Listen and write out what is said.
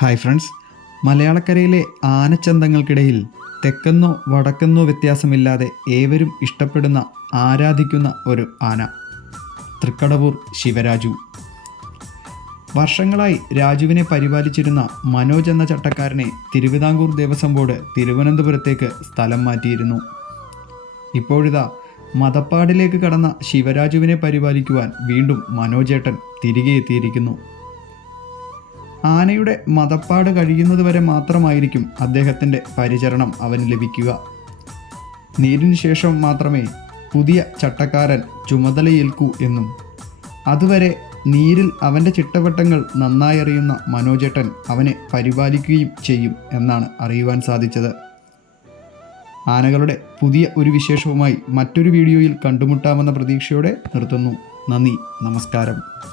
Hi friends. മലയാളക്കരയിലെ ആനച്ചന്തങ്ങൾക്കിടയിൽ തെക്കെന്നോ വടക്കെന്നോ വ്യത്യാസമില്ലാതെ ഏവരും ഇഷ്ടപ്പെടുന്ന ആരാധിക്കുന്ന ഒരു ആന. തൃക്കടവൂർ ശിവരാജു. വർഷങ്ങളായി രാജുവിനെ പരിപാലിച്ചിരുന്ന മനോജ് എന്ന ചട്ടക്കാരനെ തിരുവിതാംകൂർ ദേവസ്വം ബോർഡ് തിരുവനന്തപുരത്തേക്ക് സ്ഥലം മാറ്റിയിരുന്നു. ഇപ്പോഴിതാ മതപ്പാടിലേക്ക് കടന്ന ശിവരാജുവിനെ പരിപാലിക്കുവാൻ വീണ്ടും മനോജേട്ടൻ തിരികെ എത്തിയിരിക്കുന്നു. ആനയുടെ മതപ്പാട് കഴിയുന്നതുവരെ മാത്രമായിരിക്കും അദ്ദേഹത്തിന്റെ പരിചരണം അവന് ലഭിക്കുക. നീരിന് ശേഷം മാത്രമേ പുതിയ ചട്ടക്കാരൻ ചുമതലയേൽക്കൂ എന്നും അതുവരെ നീരിൽ അവന്റെ ചിട്ടവട്ടങ്ങൾ നന്നായി അറിയുന്ന മനോജേട്ടൻ അവനെ പരിപാലിക്കുകയും ചെയ്യും എന്നാണ് അറിയുവാൻ സാധിച്ചത്. ആനകളുടെ പുതിയ ഒരു വിശേഷവുമായി മറ്റൊരു വീഡിയോയിൽ കണ്ടുമുട്ടാമെന്ന പ്രതീക്ഷയോടെ നിർത്തുന്നു. നന്ദി നമസ്കാരം.